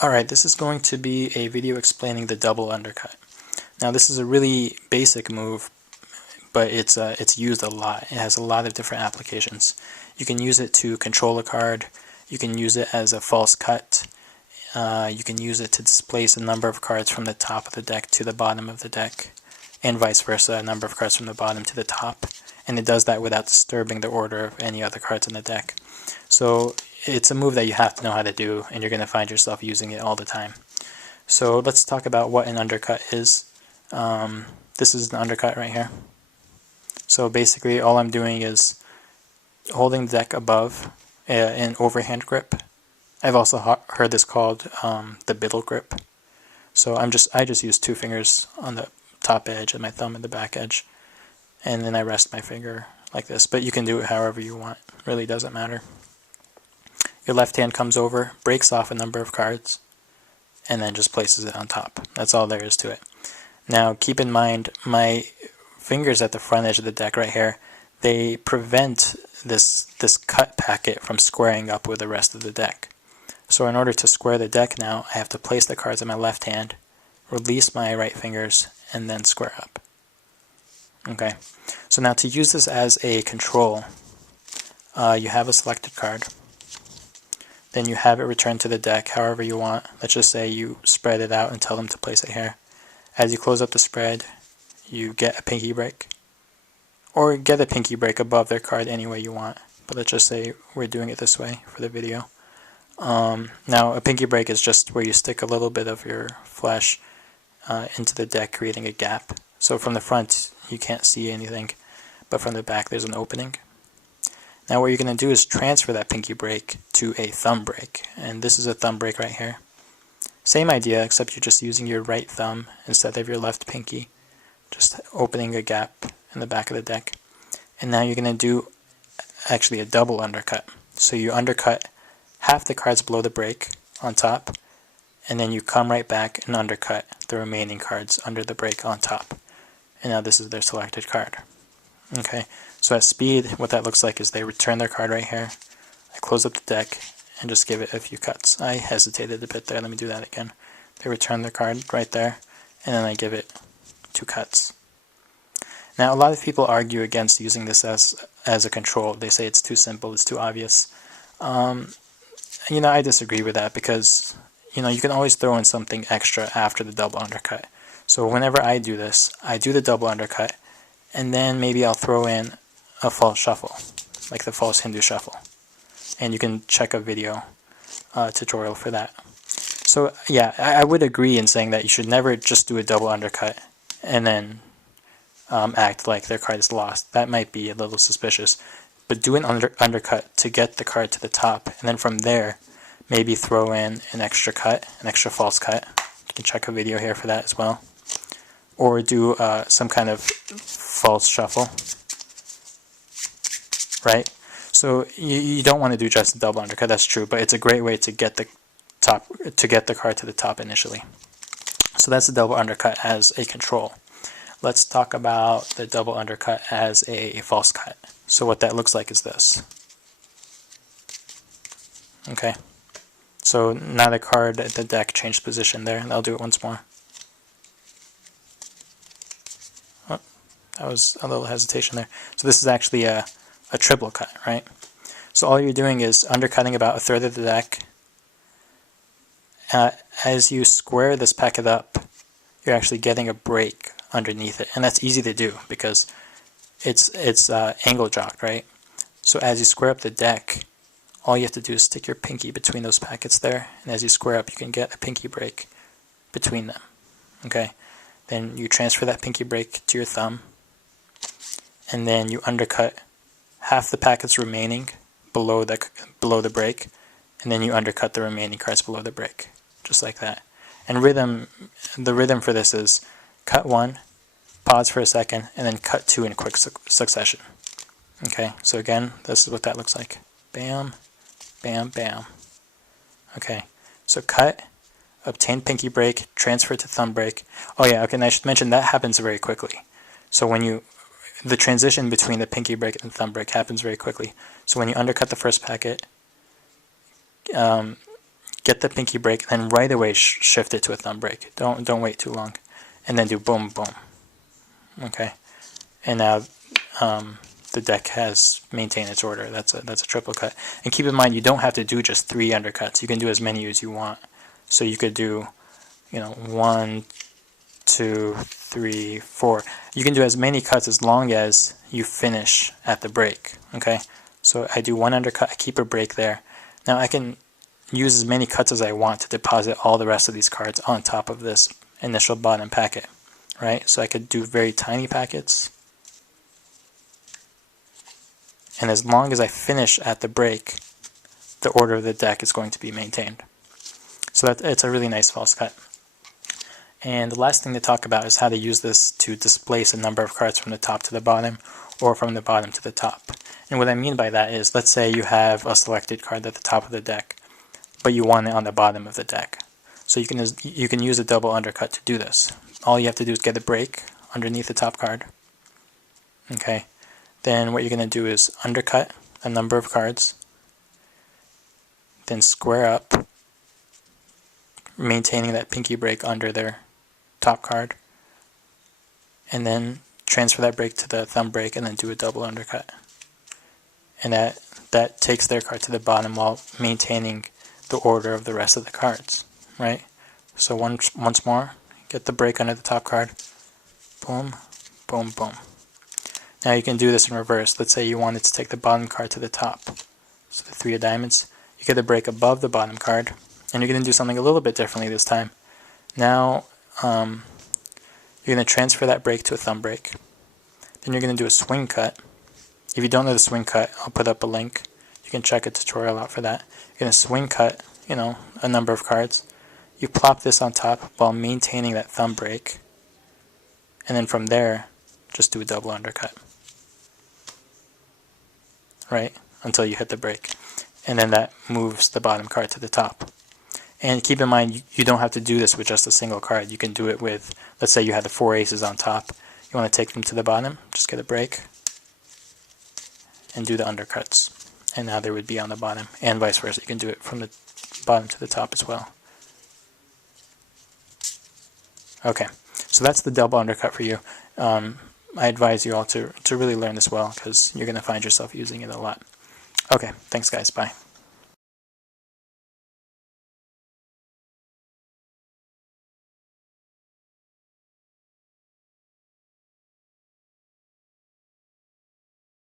Alright, this is going to be a video explaining the double undercut. Now this is a really basic move, but it's used a lot. It has a lot of different applications. You can use it to control a card, you can use it as a false cut, you can use it to displace a number of cards from the top of the deck to the bottom of the deck, and vice versa, a number of cards from the bottom to the top. And it does that without disturbing the order of any other cards in the deck. So it's a move that you have to know how to do, and you're going to find yourself using it all the time. So let's talk about what an undercut is. This is an undercut right here. So basically all I'm doing is holding the deck above an overhand grip. I've also heard this called the biddle grip. So I just use two fingers on the top edge and my thumb in the back edge, and then I rest my finger like this. But you can do it however you want. It really doesn't matter. Your left hand comes over, breaks off a number of cards, and then just places it on top. That's all there is to it. Now keep in mind, my fingers at the front edge of the deck right here, they prevent this cut packet from squaring up with the rest of the deck. So in order to square the deck now, I have to place the cards in my left hand, release my right fingers, and then square up. Okay, so now to use this as a control, you have a selected card. Then you have it returned to the deck however you want. Let's just say you spread it out and tell them to place it here. As you close up the spread, you get a pinky break. Or get a pinky break above their card any way you want. But let's just say we're doing it this way for the video. Now a pinky break is just where you stick a little bit of your flesh into the deck, creating a gap. So from the front you can't see anything, but from the back there's an opening. Now what you're going to do is transfer that pinky break to a thumb break, and this is a thumb break right here. Same idea, except you're just using your right thumb instead of your left pinky, just opening a gap in the back of the deck. And now you're going to do actually a double undercut. So you undercut half the cards below the break on top, and then you come right back and undercut the remaining cards under the break on top. And now this is their selected card. Okay, so at speed, what that looks like is they return their card right here. I close up the deck and just give it a few cuts. I hesitated a bit there, let me do that again. They return their card right there, and then I give it 2 cuts. Now a lot of people argue against using this as a control. They say it's too simple, it's too obvious. I disagree with that because, you can always throw in something extra after the double undercut. So whenever I do this, I do the double undercut, and then maybe I'll throw in a false shuffle, like the false Hindu shuffle. And you can check a video tutorial for that. So yeah, I would agree in saying that you should never just do a double undercut and then act like their card is lost. That might be a little suspicious. But do an undercut to get the card to the top, and then from there, maybe throw in an extra cut, an extra false cut. You can check a video here for that as well. Or do some kind of false shuffle, right? So you don't want to do just a double undercut, that's true, but it's a great way to get the card to the top initially. So that's the double undercut as a control. Let's talk about the double undercut as a false cut. So what that looks like is this. Okay, so now the card at the deck changed position there, and I'll do it once more. Oh, that was a little hesitation there. So this is actually a triple cut, right? So all you're doing is undercutting about a third of the deck. As you square this packet up, you're actually getting a break underneath it, and that's easy to do because it's angle jocked, right? So as you square up the deck, all you have to do is stick your pinky between those packets there, and as you square up, you can get a pinky break between them. Okay, then you transfer that pinky break to your thumb, and then you undercut half the packets remaining below the break, and then you undercut the remaining cards below the break, just like that. And the rhythm for this is cut 1, pause for a second, and then cut 2 in quick succession. Okay, so again, this is what that looks like. Bam, bam, bam. Okay, so cut, obtain pinky break, transfer to thumb break. Oh yeah, okay, and I should mention that happens very quickly. So when the transition between the pinky break and the thumb break happens very quickly. So when you undercut the first packet, get the pinky break, and then right away shift it to a thumb break. Don't wait too long, and then do boom, boom. Okay, and now the deck has maintained its order. That's a triple cut. And keep in mind, you don't have to do just 3 undercuts. You can do as many as you want. So you could do, 1, 2, 3, 4. You can do as many cuts as long as you finish at the break. Okay, so I do 1 undercut, I keep a break there. Now I can use as many cuts as I want to deposit all the rest of these cards on top of this initial bottom packet, right? So I could do very tiny packets, and as long as I finish at the break, the order of the deck is going to be maintained. So it's a really nice false cut. And the last thing to talk about is how to use this to displace a number of cards from the top to the bottom, or from the bottom to the top. And what I mean by that is, let's say you have a selected card at the top of the deck, but you want it on the bottom of the deck. So you can use a double undercut to do this. All you have to do is get a break underneath the top card. Okay. Then what you're going to do is undercut a number of cards, then square up, maintaining that pinky break under their top card, and then transfer that break to the thumb break, and then do a double undercut. And that takes their card to the bottom while maintaining the order of the rest of the cards, right? So once more, get the break under the top card, boom, boom, boom. Now you can do this in reverse. Let's say you wanted to take the bottom card to the top. So the 3 of diamonds. You get the break above the bottom card, and you're going to do something a little bit differently this time. Now you're going to transfer that break to a thumb break. Then you're going to do a swing cut. If you don't know the swing cut, I'll put up a link. You can check a tutorial out for that. You're going to swing cut, a number of cards. You plop this on top while maintaining that thumb break. And then from there, just do a double undercut. Right? Until you hit the break. And then that moves the bottom card to the top. And keep in mind, you don't have to do this with just a single card. You can do it with, let's say you had the 4 aces on top. You want to take them to the bottom, just get a break, and do the undercuts. And now they would be on the bottom, and vice versa. You can do it from the bottom to the top as well. Okay, so that's the double undercut for you. I advise you all to really learn this well, because you're going to find yourself using it a lot. Okay, thanks guys, bye.